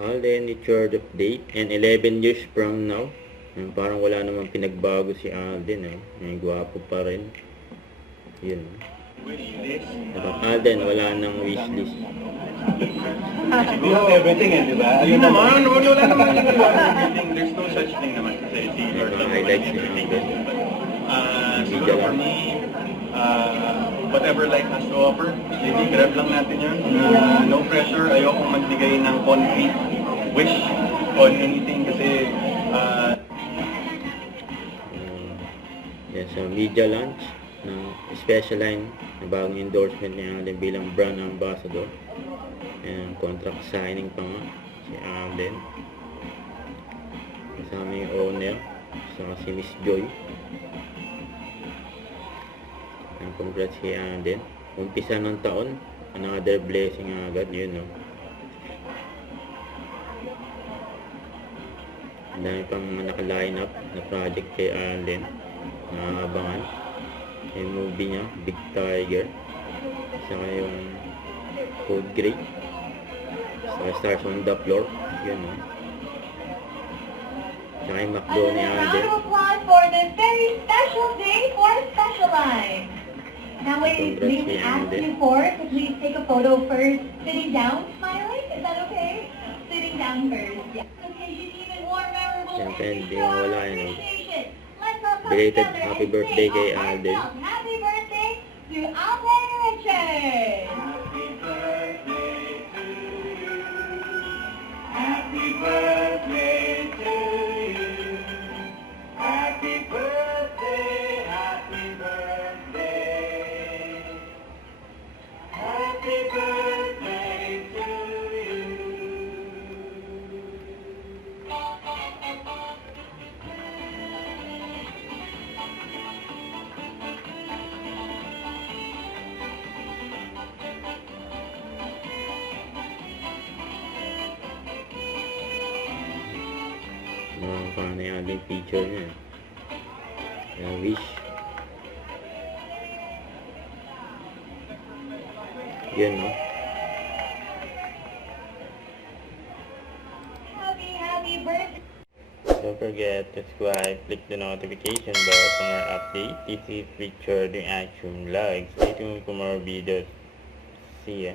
Alden, Richard update. And 11 years from now. Parang wala namang pinagbago si Alden. May gwapo pa rin. Yun. Alden, wala nang wishlist. We have everything, di ba? Hindi naman, wala naman everything. There's no such thing naman kasi si Lord Mga highlights ni Alden. Siguro for me, whatever life has to offer, maybe grab lang natin yun. No pressure, ayokong magbigay ng concrete wish on anything kasi Yan, sa media launch ng special line na bagong endorsement ni Alden bilang brand ambassador. Ayan, contract signing pa nga si Alden. Kasama yung owner, saka si Miss Joy. Ayan, congrats kay Alden. Umpisa ng taon, another blessing agad, yun no. Ang dami pang naka-line up na project kay Alden. Nakakabangan. Yung movie niya, Big Tiger. Saka yung Code Grey. Saka Stars on the Floor. Yun no. Saka yung McDo ni Alden. Round of applause for this very special day for Specialized. Now, ladies, may we ask you for to please take a photo first, sitting down, smiling. Is that okay? Sitting down first. Yeah. Okay, you even more memorable. Siyempre, hindi mawala yun. Appreciation. Let's all come Belated together happy and birthday sing kay our Alden. heartfelt Happy birthday to Alden Richard. Happy birthday to you. Happy birthday to you. Happy birthday, happy birthday. Happy birthday to you. Mga paano yung Alden feature niya. Yung wish. Yun no. Happy birthday. Don't forget to subscribe, click the notification bell for more updates. This is Richard in Action Vlog. Stay tuned for more videos. See ya.